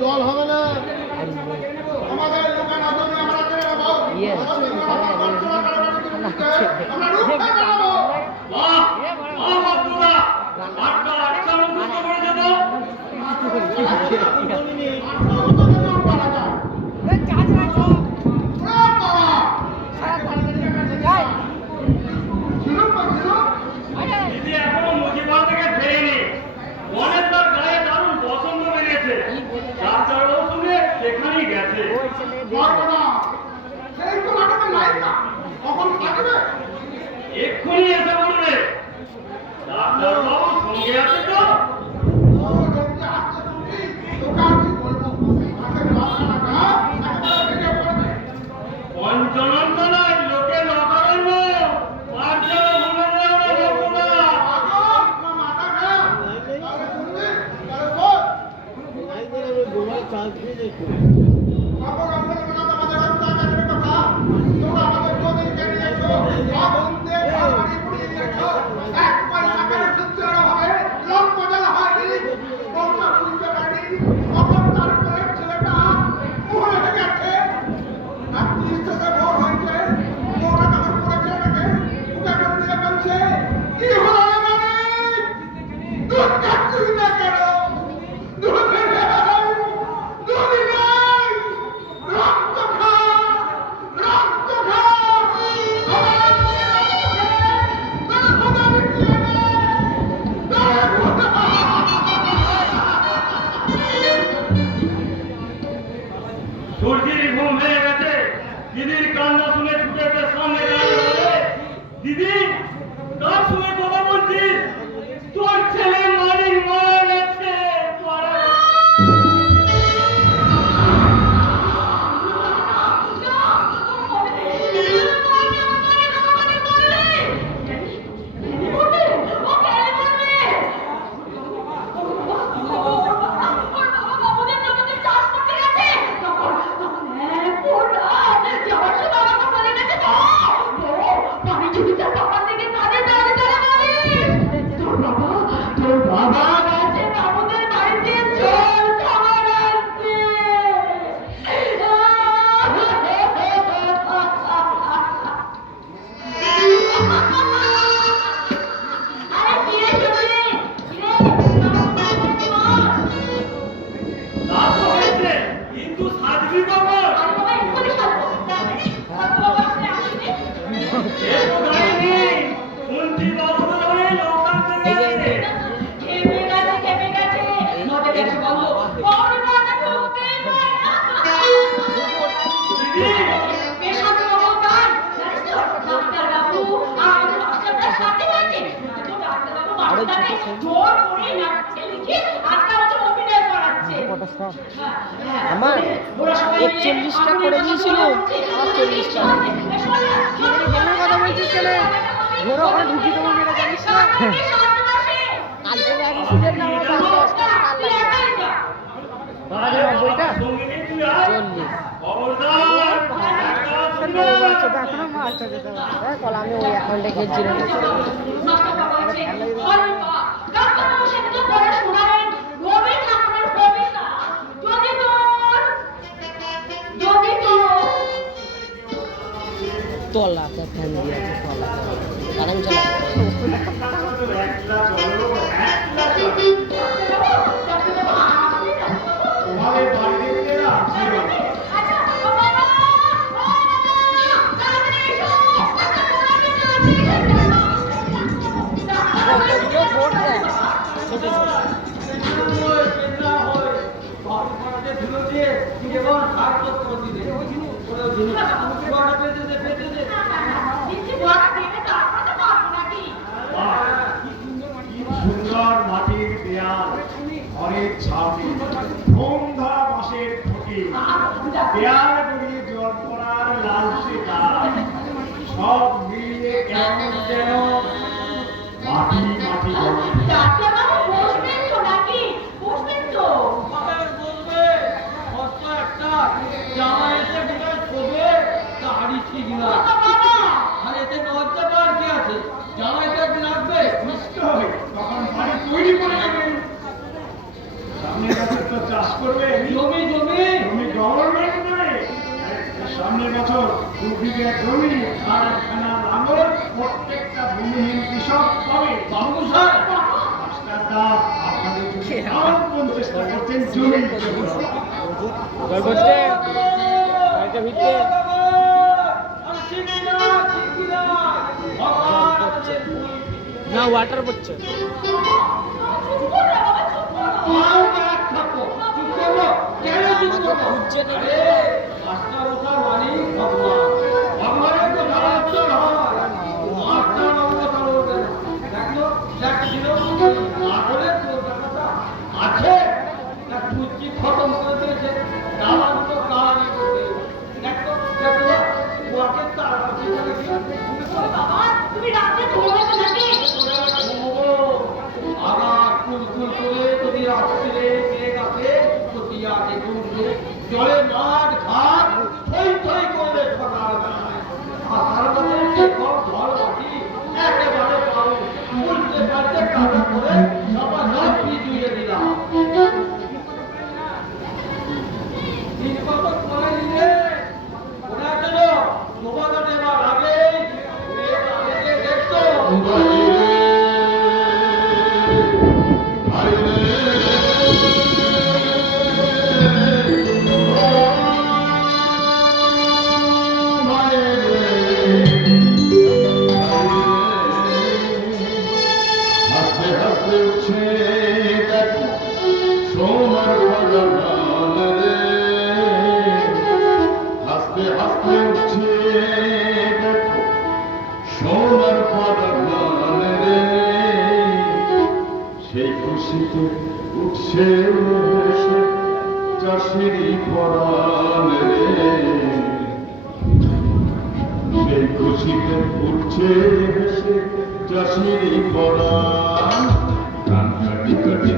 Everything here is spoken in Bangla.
জল হবে না আমাদের দোকান আদমে আমরা কে রাখো ইয়ে এক্ষুনি এসে বলবে ডাক্তার বাবু সঙ্গে আছে তো পঞ্চনন্দনায় লোকে নগরণ্য আর যেন ভুলে সূর্যের ঘুম হয়ে গেছে দিদির কান্না শুনে ছুটেছে সামনে দাঁড়িয়ে দিদি কার সঙ্গে কথা বলছিস তোর ছেলে মারি মারা গেছে আমার 41টা করে দিয়েছিল 40টা কথা বলছিস কেন ঘোরা ওখানে ঢুকি দেবো মেয়েটা জানিস না কালকে অ্যাক্সিডেন্ট না আমার 10টা কাল লাগে 90টা 40 আমি ওই অ্যাকাউন্টে খেলছিলাম তলাতে ফ্যান দিয়ে আছে তলাতে কারেন্ট সুন্দর মাটির দেয়াল অনেক ছাউনি সন্ধ্যা বাঁশের খুঁটি দেয়াল গড়িয়ে জল পড়ার লালচে গাছ সব মিলিয়ে কেমন যেন মাটি মাটি জামা এসে ছবি গাড়ি ঠিক না আর এতে লজ্জা পাওয়ার কি আছে জামাইটা লাগবে নিশ্চয় তখন বাড়ি তৈরি করে নেবেন সামনে তো চাষ করবে জমি তুমি গভর্নমেন্ট নয় সামনের বছর 2 বিঘা জমি আর একখানা লাঙল প্রত্যেকটা ভূমিহীন কৃষক পাবে বাবু স্যার রাস্তাটা আপনাদের যদি আরো 50% জমি গল্প হচ্ছে গাড়িটা ভিড়তে না ওয়াটার পড়ছে বুঝছে না আছে খতম করে দিয়েছে দালাল তো কাজই করবে দেখো দেখো ওয়াকে তার তুমি রাতে ঘুমাবে নাকি? আবার কুলকুল করে যদি রাত্রে মেঘ আসে তো দিয়া দেখুন জলে মাঠ ঘাট থই থই করে সকালবেলায় আর তার মধ্যে যে কম ঝড় বাকি একেবারে পাও উল্টে পাল্টে কাটা করে সবার সব পিছুয়ে দিলাম তিন কত করে দিলে ওরা যেন তোমাদের এবার আগেই দেখতো হাসতে হাসতে উঠছে দেখো সোনার বাগান রে হাসতে হাসতে উঠছে দেখো সোনার বাগান রে সেই খুশিতে উঠছে হেসে চাষিরই পরাণ রে সেই খুশিতে উঠছে হেসে চাষিরই পরাণ কান কাটি কাটি